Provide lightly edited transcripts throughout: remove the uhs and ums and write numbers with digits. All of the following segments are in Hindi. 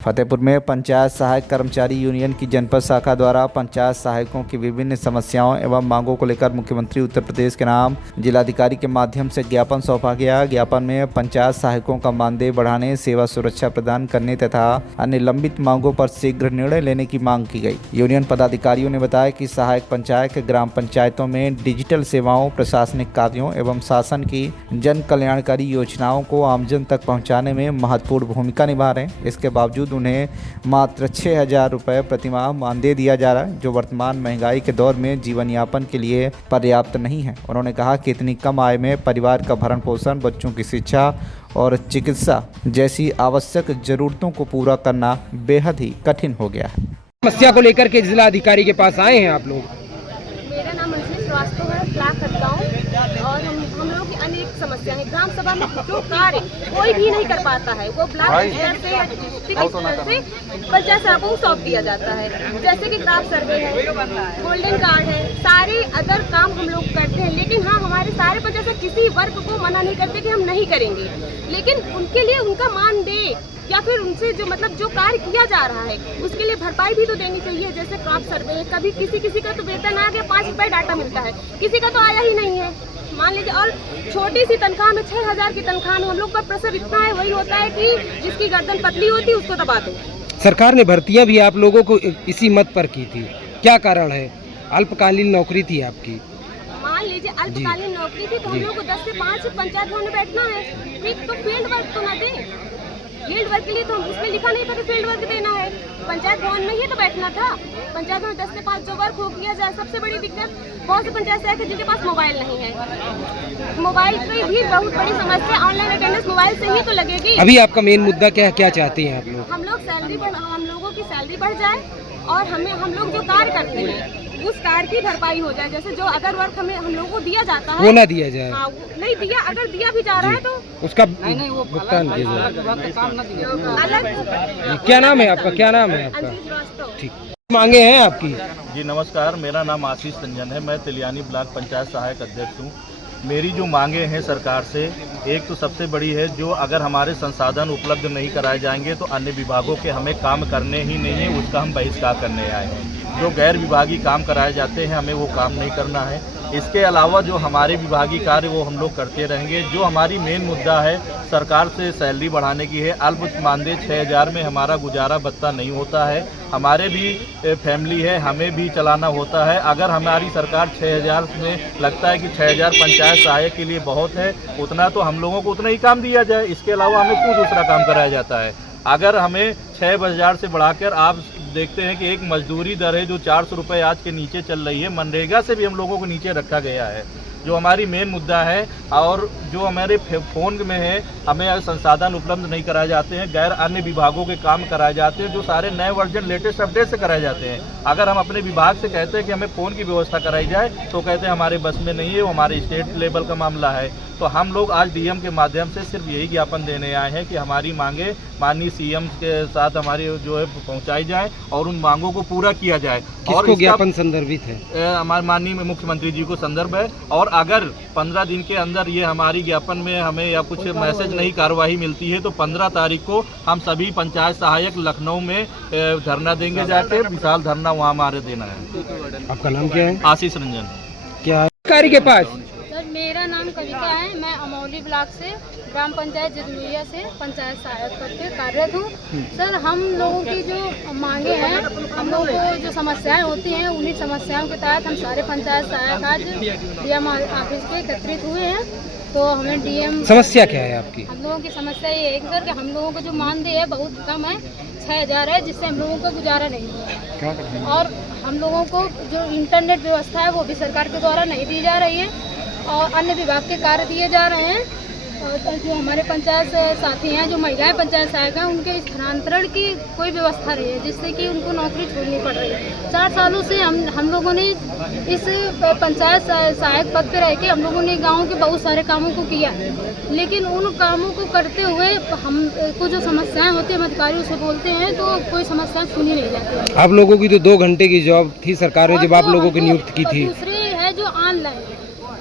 फतेहपुर में पंचायत सहायक कर्मचारी यूनियन की जनपद शाखा द्वारा पंचायत सहायकों की विभिन्न समस्याओं एवं मांगों को लेकर मुख्यमंत्री उत्तर प्रदेश के नाम जिलाधिकारी के माध्यम से ज्ञापन सौंपा गया। ज्ञापन में पंचायत सहायकों का मानदेय बढ़ाने, सेवा सुरक्षा प्रदान करने तथा अन्य लंबित मांगों पर शीघ्र निर्णय लेने की मांग की गई। यूनियन पदाधिकारियों ने बताया कि सहायक पंचायत ग्राम पंचायतों में डिजिटल सेवाओं, प्रशासनिक कार्यों एवं शासन की जन कल्याणकारी योजनाओं को आमजन तक पहुँचाने में महत्वपूर्ण भूमिका निभा रहे हैं। इसके बावजूद उन्हें मात्र 6,000 रुपये प्रतिमाह मानदेय दिया जा रहा है, जो वर्तमान महंगाई के दौर में जीवन यापन के लिए पर्याप्त नहीं है। उन्होंने कहा कि इतनी कम आय में परिवार का भरण पोषण, बच्चों की शिक्षा और चिकित्सा जैसी आवश्यक जरूरतों को पूरा करना बेहद ही कठिन हो गया है। समस्या को लेकर के जिला अधिकारी के पास आए हैं आप लोग? मेरा नाम अंजलि श्रीवास्तव है, ब्लॉक खतगांव, और हम लोगों की अनेक समस्या है। ग्राम सभा में जो कार्य कोई भी नहीं कर पाता है, वो ब्लॉक स्तर से या डिस्ट्रिक्ट स्तर से पंचायत सभा को सौंप दिया जाता है। जैसे कि क्रॉप सर्वे है, गोल्डन कार्ड है, सारे अदर काम हम लोग करते हैं। लेकिन हाँ, हमारे सारे पंचायत किसी वर्ग को मना नहीं करते कि हम नहीं करेंगे, लेकिन उनके लिए उनका मानदेय या फिर उनसे जो जो कार्य किया जा रहा है उसके लिए भरपाई भी तो देनी चाहिए। जैसे क्रॉप सर्वे है, कभी किसी का तो वेतन आ गया, 5 रुपए डाटा मिलता है, किसी का तो आया ही नहीं है, मान लीजिए। और छोटी सी तनख्वाह में 6,000 की तनख्वाह में हम लोग का प्रेशर इतना है, वही होता है कि जिसकी गर्दन पतली होती है उसको दबाते हैं। सरकार ने भर्तियां भी आप लोगों को इसी मत पर की थी, क्या कारण है? अल्पकालीन नौकरी थी आपकी, मान लीजिए अल्पकालीन नौकरी थी, तो हम लोग को 10 से 5 पंचायत भवन में बैठना है, ठीक? तो फील्ड वर्क तो ना दें। फील्ड वर्क के लिए तो उसमें लिखा नहीं था कि फील्ड वर्क देना है, पंचायत भवन में ही तो बैठना था। पंचायत भवन 10 से 5 जो वर्क हो किया जाए। सबसे बड़ी दिक्कत बहुत से पंचायत है जिनके पास मोबाइल नहीं है। मोबाइल की भी बहुत बड़ी समस्या, ऑनलाइन अटेंडेंस मोबाइल से ही तो लगेगी। अभी आपका मेन मुद्दा क्या चाहते हैं आप लोग? हम लोगों की सैलरी बढ़ जाए और हम लोग जो कार्य करते हैं उस कार्य की भरपाई हो जाए। जैसे जो अदर वर्क हम लोगों को दिया जाता है वो ना दिया जाए। हाँ, नहीं दिया, अगर दिया भी जा रहा है तो उसका भुगतान किया जाए। अलग। क्या नाम है आपका? क्या नाम है आपका? अंजलि श्रीवास्तव। ठीक, मांगे हैं आपकी? जी नमस्कार, मेरा नाम आशीष रंजन है, मैं तिलियानी ब्लॉक पंचायत सहायक अध्यक्ष हूँ। मेरी जो मांगे हैं सरकार से, एक तो सबसे बड़ी है, जो अगर हमारे संसाधन उपलब्ध नहीं कराए जाएंगे तो अन्य विभागों के हमें काम करने ही नहीं है, उसका हम बहिष्कार करने आए हैं। जो गैर विभागीय काम कराए जाते हैं हमें वो काम नहीं करना है। इसके अलावा जो हमारे विभागीय कार्य वो हम लोग करते रहेंगे। जो हमारी मेन मुद्दा है सरकार से सैलरी बढ़ाने की है। अल्प मानदेय 6,000 में हमारा गुजारा भत्ता नहीं होता है, हमारे भी फैमिली है, हमें भी चलाना होता है। अगर हमारी सरकार 6,000 में लगता है कि 6,000 पंचायत सहायक के लिए बहुत है, उतना तो हम लोगों को उतना ही काम दिया जाए। इसके अलावा हमें क्यों दूसरा काम कराया जाता है? अगर हमें 6,000 से बढ़ाकर, आप देखते हैं कि एक मजदूरी दर है जो 400 रुपये आज के नीचे चल रही है, मनरेगा से भी हम लोगों को नीचे रखा गया है। जो हमारी मेन मुद्दा है, और जो हमारे फ़ोन में है, हमें संसाधन उपलब्ध नहीं कराए जाते हैं। गैर अन्य विभागों के काम कराए जाते हैं, जो सारे नए वर्जन लेटेस्ट अपडेट से कराए जाते हैं। अगर हम अपने विभाग से कहते हैं कि हमें फ़ोन की व्यवस्था कराई जाए तो कहते हैं हमारे बस में नहीं है, वो हमारे स्टेट लेवल का मामला है। तो हम लोग आज डीएम के माध्यम से सिर्फ यही ज्ञापन देने आए हैं कि हमारी मांगे माननीय सीएम के साथ हमारी जो है पहुंचाई जाए और उन मांगों को पूरा किया जाए। और ज्ञापन संदर्भित है हमारे माननीय मुख्यमंत्री जी को संदर्भ है। और अगर 15 दिन के अंदर ये हमारी ज्ञापन में हमें या कुछ मैसेज नहीं कार्रवाई मिलती है तो 15 तारीख को हम सभी पंचायत सहायक लखनऊ में धरना देंगे, जाके विशाल धरना वहाँ हमारे देना है। आपका नाम क्या है? आशीष रंजन। क्या अधिकारी के पास? सर मेरा नाम कविता है, मैं अमौली ब्लॉक से ग्राम पंचायत जदुरिया से पंचायत सहायक पद पे कार्यरत हूँ। सर हम लोगों की जो मांगे हैं, हम लोगों को जो समस्याएं होती हैं, उन्हीं समस्याओं के तहत हम सारे पंचायत सहायक आज डीएम ऑफिस पे एकत्रित हुए हैं। तो हमें डीएम, समस्या क्या है आपकी? हम लोगों की समस्या ये है सर कि हम लोगों को जो मानदेय है बहुत कम है, 6,000 है, जिससे हम लोगों का गुजारा नहीं है। और हम लोगों को जो इंटरनेट व्यवस्था है वो भी सरकार के द्वारा नहीं दी जा रही है, और अन्य विभाग के कार्य दिए जा रहे हैं। और जो हमारे पंचायत साथी हैं, जो महिलाएं पंचायत सहायक हैं, उनके स्थानांतरण की कोई व्यवस्था नहीं है, जिससे कि उनको नौकरी छोड़नी पड़ रही है। 4 सालों से हम लोगों ने इस पंचायत सहायक पद पर रह के हम लोगों ने गाँव के बहुत सारे कामों को किया है, लेकिन उन कामों को करते हुए हम को जो समस्याएं होती हैं, हम अधिकारियों से बोलते हैं तो कोई समस्या सुनी नहीं जाती। आप लोगों की तो 2 घंटे की जॉब थी सरकार ने जब आप लोगों की नियुक्त की थी। दूसरी है जो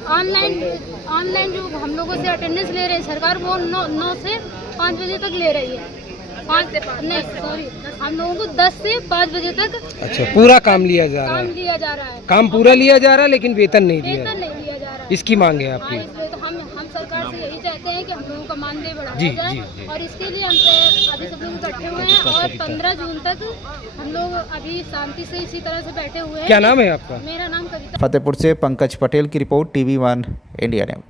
ऑनलाइन जो हम लोगों से अटेंडेंस ले रहे हैं सरकार, वो 9 से 5 बजे तक ले रही है। नहीं सॉरी, हम लोगों को 10 से 5 बजे तक अच्छा, पूरा काम लिया जा रहा काम है, लिया जा रहा है, काम पूरा लिया जा रहा है लेकिन वेतन नहीं दिया वेतन है। नहीं दिया जा रहा है। इसकी मांग है हाँ, आपकी? इसलिए तो हम सरकार से यही चाहते हैं कि हम लोगों का मानदेय जी, बढ़ाया जी, जाए जी। और इसके लिए हम अभी सब लोग इकट्ठे हुए हैं और 15 जून तक हम लोग अभी शांति से इसी तरह से बैठे हुए हैं। क्या नाम है आपका? मेरा नाम कविता। फतेहपुर से पंकज पटेल की रिपोर्ट, TV1 इंडिया न्यूज।